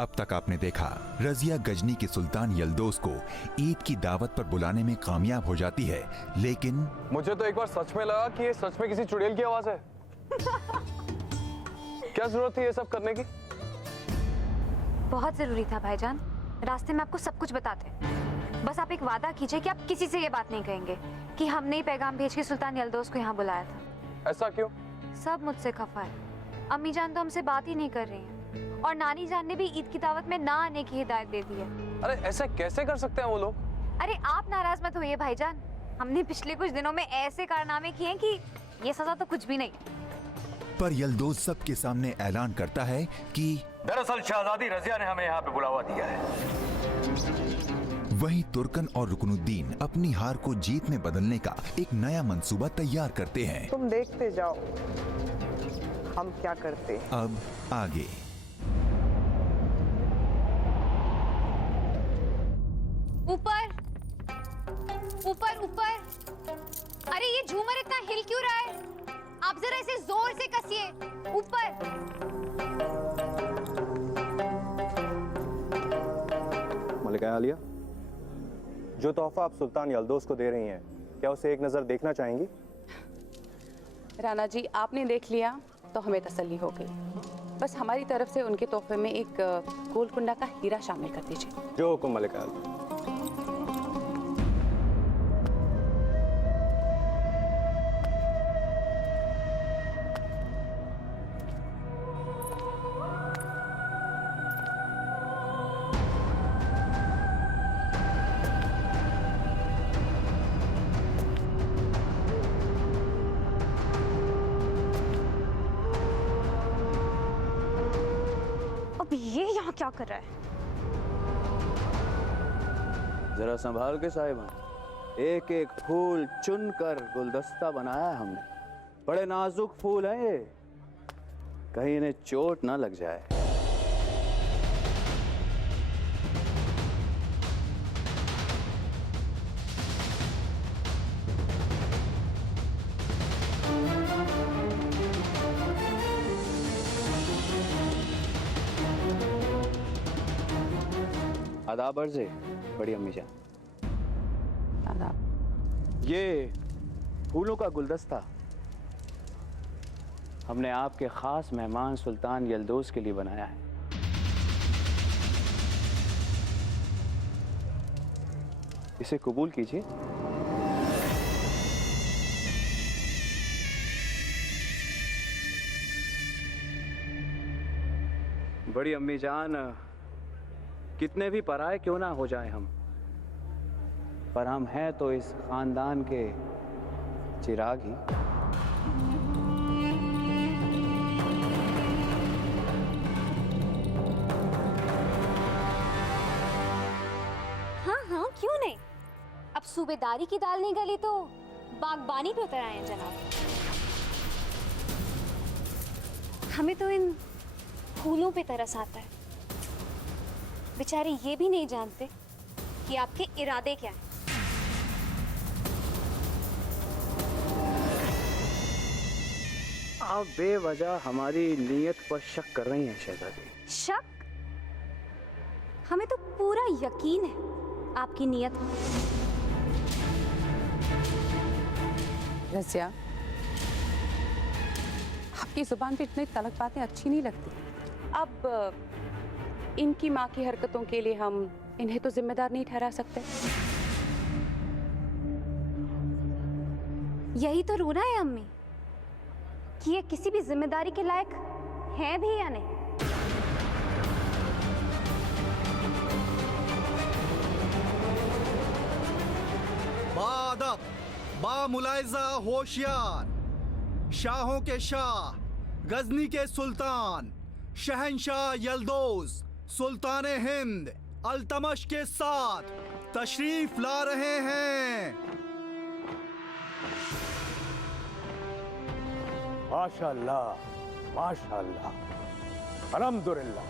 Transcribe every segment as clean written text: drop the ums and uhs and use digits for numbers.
अब तक आपने देखा रजिया गजनी की सुल्तान यल्दोज को ईद की दावत पर बुलाने में कामयाब हो जाती है, लेकिन मुझे तो एक बार सच में लगा कि ये सच में किसी चुड़ैल की आवाज है। क्या जरूरत थी ये सब करने की? बहुत जरूरी था भाईजान, रास्ते में आपको सब कुछ बताते। बस आप एक वादा कीजिए कि आप किसी से ये बात नहीं कहेंगे कि हमने ही पैगाम भेज के सुल्तान यल्दोज को यहाँ बुलाया था। ऐसा क्यों? सब मुझसे खफा है। अम्मी जान तो हमसे बात ही नहीं कर रही हैं और नानी जान ने भी ईद की दावत में ना आने की हिदायत दे दी है। अरे ऐसे कैसे कर सकते हैं वो लोग? अरे आप नाराज मत होइए भाईजान, हमने पिछले कुछ दिनों में ऐसे कारनामे किए कि ये सजा तो कुछ भी नहीं। पर यल्दोज सबके सामने ऐलान करता है कि दरअसल शहजादी रजिया ने हमें यहाँ पे बुलावा दिया है। वहीं तुर्कन और रुकनुद्दीन अपनी हार को जीत में बदलने का एक नया मंसूबा तैयार करते हैं। तुम देखते जाओ हम क्या करते हैं। अब आगे। ऊपर ऊपर ऊपर, अरे ये झूमर इतना हिल क्यों रहा है? आप जरा इसे जोर से कसिए। ऊपर। मलिका आलिया, जो तोहफा आप सुल्तान यल्दोज को दे रही हैं, क्या उसे एक नजर देखना चाहेंगी? राणा जी, आपने देख लिया तो हमें तसल्ली हो गई। बस हमारी तरफ से उनके तोहफे में एक गोलकुंडा का हीरा शामिल कर दीजिए। जो हुक्म मलिका आलिया। ये यहाँ क्या कर रहा है? जरा संभाल के साहिबा, एक एक फूल चुनकर गुलदस्ता बनाया है हमने। बड़े नाजुक फूल हैं ये, कहीं इन्हें चोट ना लग जाए। आदाब अर्ज़े बड़ी अम्मी जान। आदाब। ये फूलों का गुलदस्ता हमने आपके खास मेहमान सुल्तान यल्दोज के लिए बनाया है। इसे कबूल कीजिए। बड़ी अम्मी जान, कितने भी पराए क्यों ना हो जाए हम, पर हम हैं तो इस खानदान के चिराग ही। हाँ हाँ, क्यों नहीं। अब सूबेदारी की दाल नहीं गली तो बागबानी पे उतर आए हैं जनाब। हमें तो इन फूलों पे तरस आता है। बेचारे ये भी नहीं जानते कि आपके इरादे क्या हैं। आप बेवजह हमारी नीयत पर शक कर रही हैं शहजादी। शक? हमें तो पूरा यकीन है आपकी नीयत पर। रजिया, आपकी जुबान पे इतनी तलख बातें अच्छी नहीं लगती। अब इनकी माँ की हरकतों के लिए हम इन्हें तो जिम्मेदार नहीं ठहरा सकते। यही तो रोना है अम्मी कि ये किसी भी जिम्मेदारी के लायक हैं भी या नहीं। बादब, बामुलाइजा होशियार, शाहों के शाह, गजनी के सुल्तान, शहंशाह यल्दोज सुल्तान हिंद अल्तमश के साथ तशरीफ ला रहे हैं। माशाअल्लाह, माशाअल्लाह, अल्हम्दुलिल्लाह।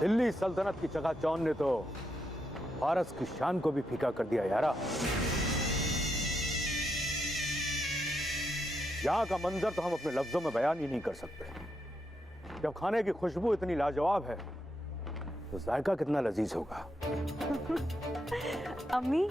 दिल्ली सल्तनत की चकाचौंध ने तो फारस की शान को भी फीका कर दिया यारा। यहाँ का मंजर तो हम अपने लफ्जों में बयान ही नहीं कर सकते। जब खाने की खुशबू इतनी लाजवाब है तो जायका कितना लजीज होगा। अम्मी,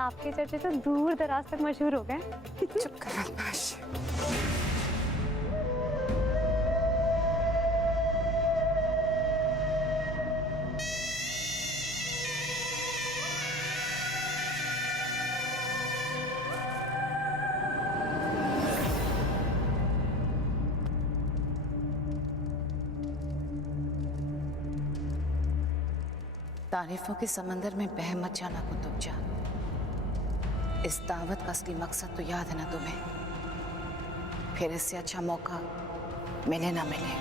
आपके चर्चे तो दूर दराज तक मशहूर हो गए। चुप कर बदमाश। तारीफों के समंदर में बह मत जाना कुतुब जान। इस दावत का असली मकसद तो याद है ना तुम्हें? फिर इससे अच्छा मौका मिले ना मिले।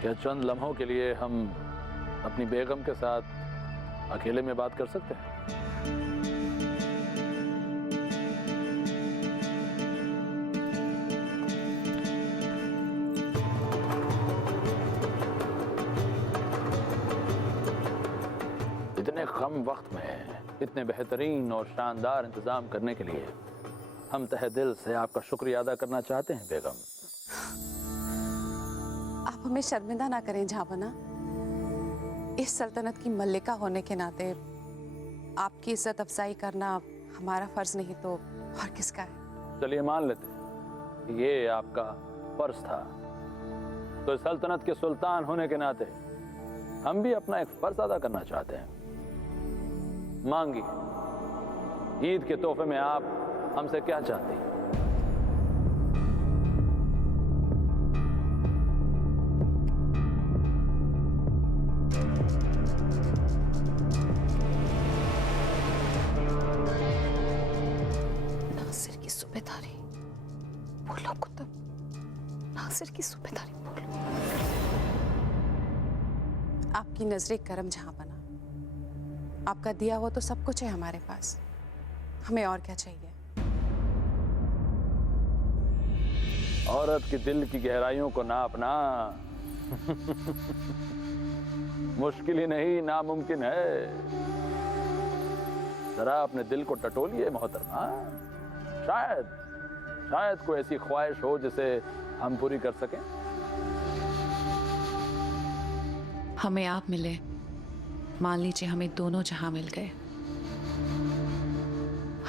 क्या चंद लम्हों के लिए हम अपनी बेगम के साथ अकेले में बात कर सकते हैं? इतने कम वक्त में इतने बेहतरीन और शानदार इंतजाम करने के लिए हम तहे दिल से आपका शुक्रिया अदा करना चाहते हैं बेगम। आप हमें शर्मिंदा ना करें जहांपना। इस सल्तनत की मल्लिका होने के नाते आपकी इज्जत अफजाई करना हमारा फर्ज नहीं तो और किसका है? चलिए मान लेते हैं कि ये आपका फर्ज था, तो इस सल्तनत के सुल्तान होने के नाते हम भी अपना एक फर्ज अदा करना चाहते हैं। मांगिए, ईद के तोहफे में आप हमसे क्या चाहते हैं? बोलो कुतुब, नासिर की सूबेदारी बोलो। आपकी नजरे करम जहांपना, आपका दिया हुआ तो सब कुछ है हमारे पास, हमें और क्या चाहिए? औरत के दिल की गहराइयों को नापना मुश्किल ही नहीं, नामुमकिन है। जरा अपने दिल को टटोलिए मोहतरमा, शायद कोई ऐसी ख्वाहिश हो जिसे हम पूरी कर सकें। हमें आप मिले, मान लीजिए हमें दोनों जहां मिल गए।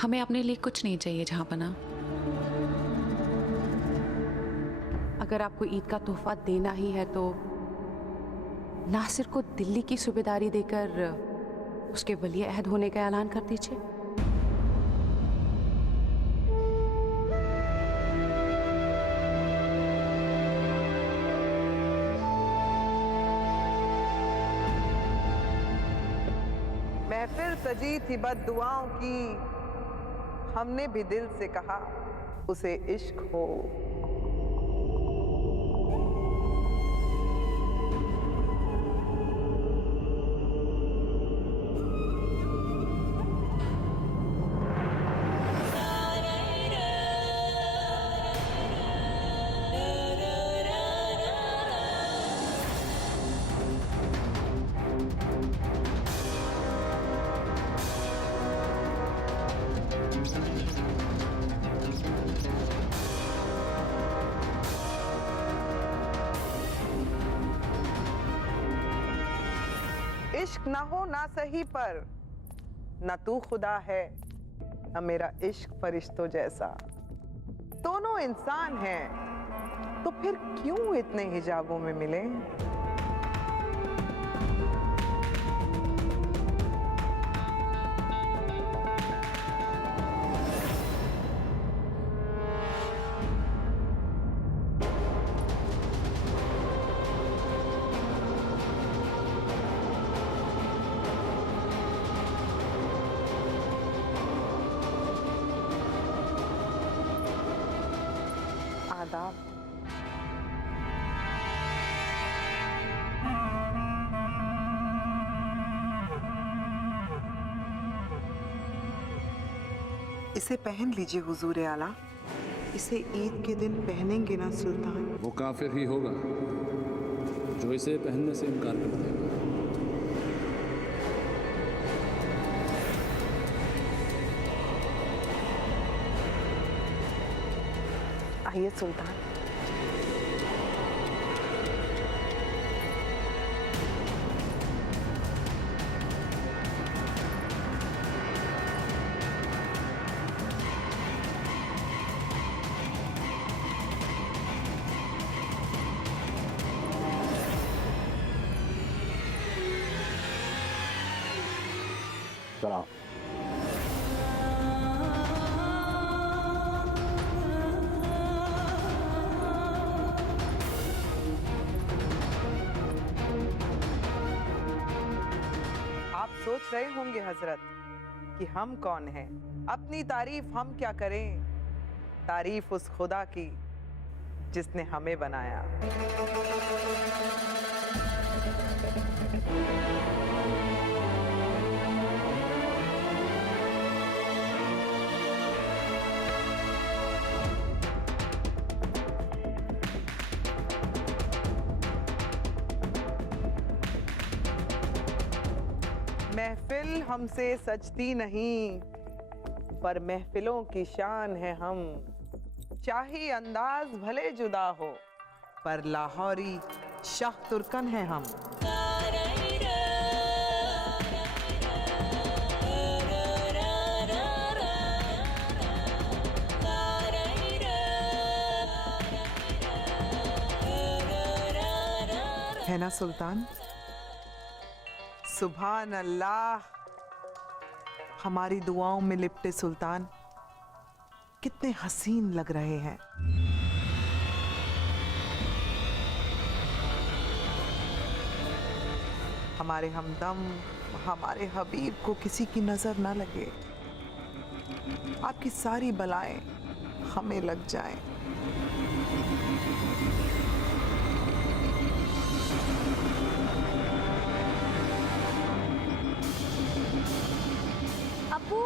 हमें अपने लिए कुछ नहीं चाहिए जहांपना। अगर आपको ईद का तोहफा देना ही है तो नासिर को दिल्ली की सूबेदारी देकर उसके वली अहद होने का ऐलान कर दीजिए। महफिल सजी थी बद दुआओं की, हमने भी दिल से कहा उसे इश्क हो। इश्क ना हो ना सही पर न तू खुदा है न मेरा इश्क फरिश्तों जैसा। दोनों इंसान हैं तो फिर क्यों इतने हिजाबों में मिले? आदाब। इसे पहन लीजिए हुजूर आला। इसे ईद के दिन पहनेंगे ना सुल्तान? वो काफिर ही होगा जो इसे पहनने से इनकार कर देगा। कहिए सुल्तान। सलाम। आप सोच रहे होंगे हजरत कि हम कौन हैं, अपनी तारीफ हम क्या करें। तारीफ उस खुदा की जिसने हमें बनाया। महफिल हमसे सजती नहीं, पर महफिलों की शान है हम। शाही अंदाज भले जुदा हो, पर लाहौरी शाह तुर्कन है हम। है ना सुल्तान? सुभान अल्लाह। हमारी दुआओं में लिपटे सुल्तान कितने हसीन लग रहे हैं। हमारे हमदम, हमारे हबीब को किसी की नजर ना लगे। आपकी सारी बलाएं हमें लग जाएं। अब्बू,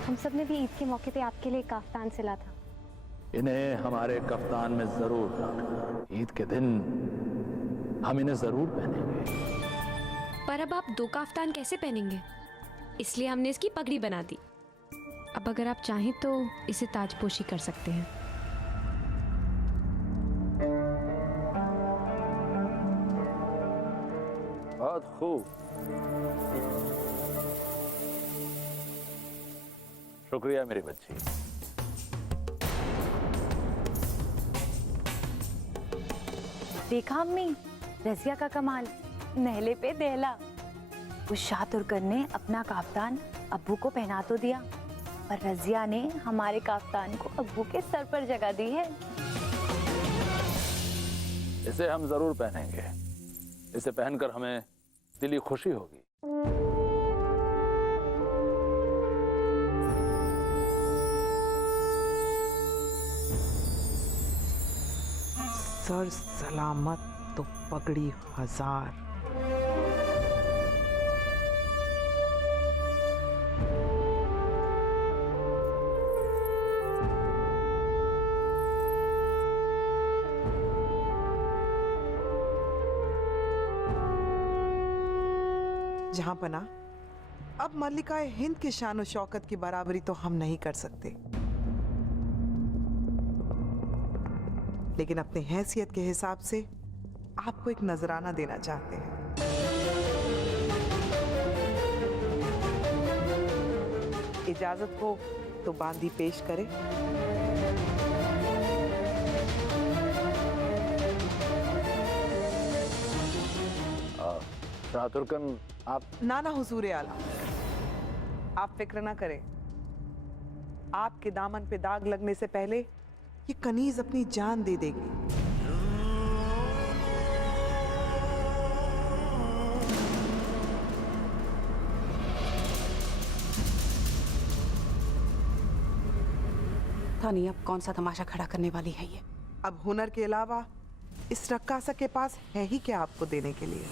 हम सब ने भी ईद के मौके पे आपके लिए काफ्तान सिला था। इन्हें हमारे कफ्तान में जरूर रख। ईद के दिन हम इन्हें जरूर पहनेंगे। पर अब आप 2 काफ्तान कैसे पहनेंगे? इसलिए हमने इसकी पगड़ी बना दी। अब अगर आप चाहें तो इसे ताजपोशी कर सकते हैं। बहुत खूब, शुक्रिया मेरी बच्ची। देखा अम्मी, रजिया का कमाल, नहले पे दहला। उस शाह तुर्कन ने अपना काफ्तान अब्बू को पहना तो दिया, पर रजिया ने हमारे काफ्तान को अब्बू के सर पर जगह दी है। इसे हम जरूर पहनेंगे। इसे पहनकर हमें दिली खुशी होगी। सर सलामत तो पगड़ी हजार। जहां पना, अब मल्लिकाए हिंद की शान और शौकत की बराबरी तो हम नहीं कर सकते, लेकिन अपनी हैसियत के हिसाब से आपको एक नजराना देना चाहते हैं। इजाजत हो तो बांदी पेश करें। शाह तुर्कन, आप नाना हुजूर आला, आप फिक्र ना करें। आपके दामन पे दाग लगने से पहले ये कनीज अपनी जान दे देगी। थानी अब कौन सा तमाशा खड़ा करने वाली है ये? अब हुनर के अलावा इस रक्कासा के पास है ही क्या आपको देने के लिए?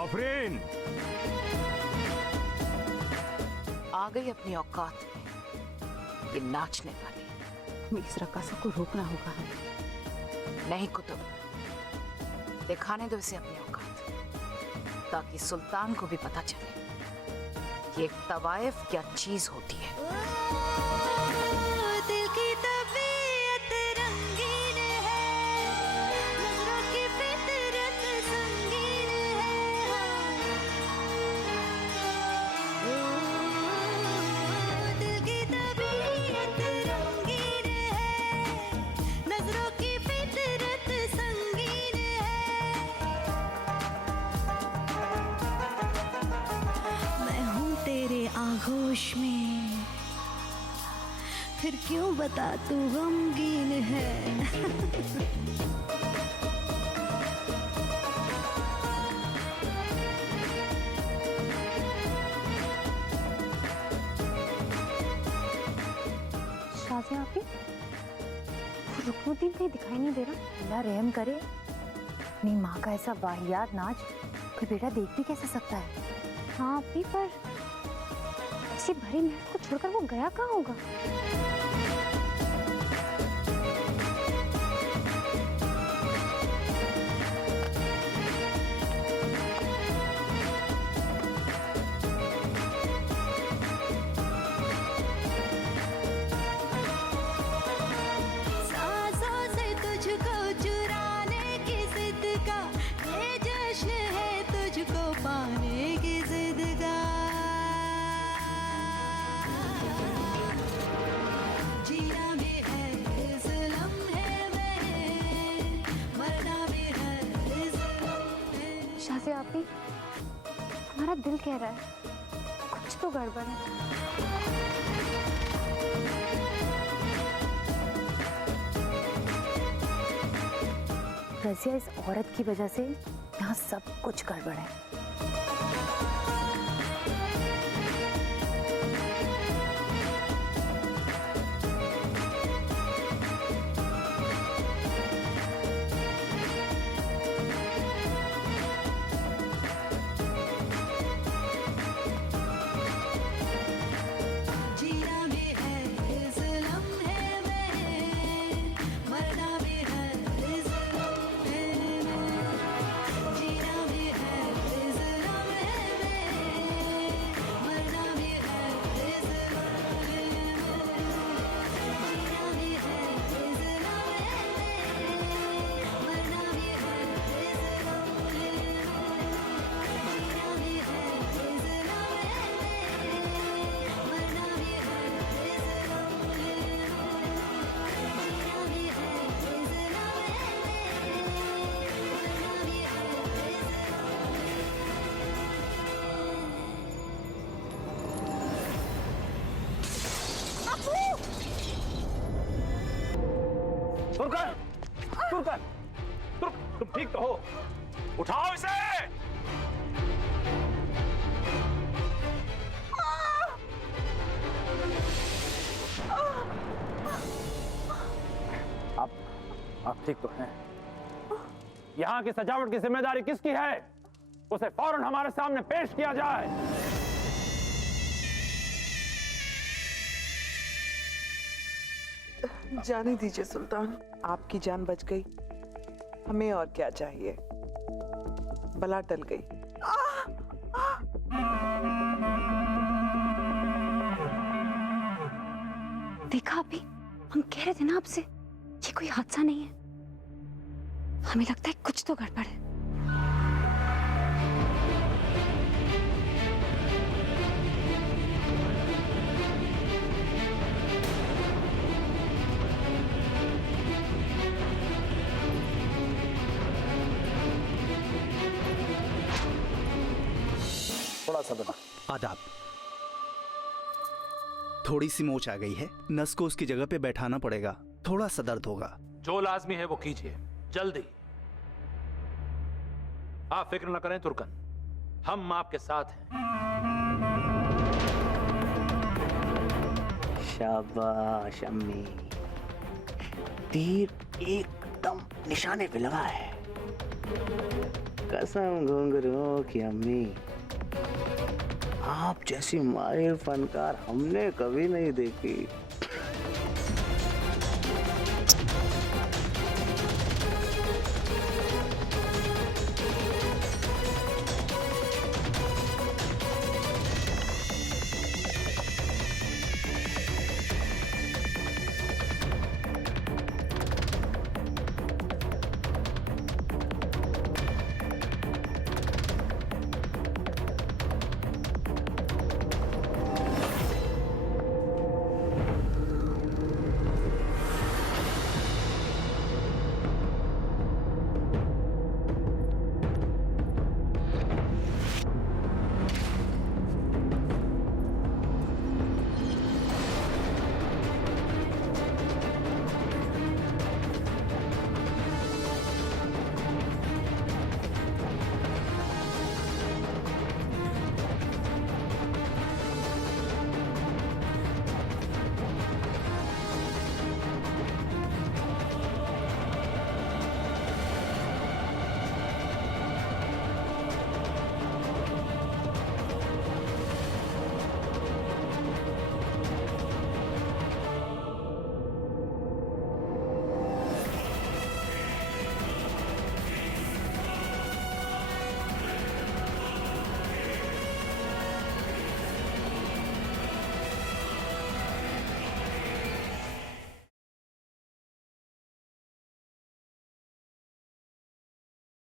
आफरीन, आ गई अपनी औकात में ये नाचने वाली। इस रक्कासा को रोकना होगा। नहीं कुतुब, दिखाने दो इसे अपनी औकात, ताकि सुल्तान को भी पता चले कि एक तवाइफ क्या चीज होती है। दिल की तबीयत रंगीन है, नजरों की फितरत संगीन है। दिल की तबीयत रंगीन है, नजरों की फितरत संगीन है। मैं हूँ तेरे आगोश में, फिर क्यों बता तू गमगीन है। शाजिया आपी, रुकनुद्दीन कहीं दिखाई नहीं दे रहा। अल्लाह रहम करे, अपनी माँ का ऐसा वाहियात नाच कोई बेटा देख भी कैसे सकता है। हाँ आपी, पर ऐसी भरी महल को छोड़कर वो गया कहाँ होगा? सांसों से तुझको चुराने की जिद का ये जश्न है, तुझको पाने की जिद का। जीना भी है इस लम्हे में, मरना भी है इस लम्हे में। शाजिया आपी, हमारा दिल कह रहा है कुछ तो गड़बड़ है। रज़िया, इस औरत की वजह से यहाँ सब कुछ गड़बड़ है। तुर्कन, तुर्कन, तुम ठीक तो हो? उठाओ इसे। आप ठीक तो हैं? यहाँ की सजावट की जिम्मेदारी किसकी है? उसे फौरन हमारे सामने पेश किया जाए। जाने दीजिए सुल्तान, आपकी जान बच गई, हमें और क्या चाहिए। बला टल गई। देखा अभी, हम कह रहे थे ना आपसे, ये कोई हादसा नहीं है। हमें लगता है कुछ तो गड़बड़ है। थोड़ा सदमा। आदाब। थोड़ी सी मोच आ गई है, नस को उसकी जगह पे बैठाना पड़ेगा, थोड़ा सा दर्द होगा। जो लाजमी है वो कीजिए, जल्दी। आप फिक्र न करें तुर्कन, हम आपके साथ हैं। शाबाश अम्मी, तीर एकदम निशाने पे लगा है। कसम घुंघरुओं की अम्मी, आप जैसी माहिर फनकार हमने कभी नहीं देखी।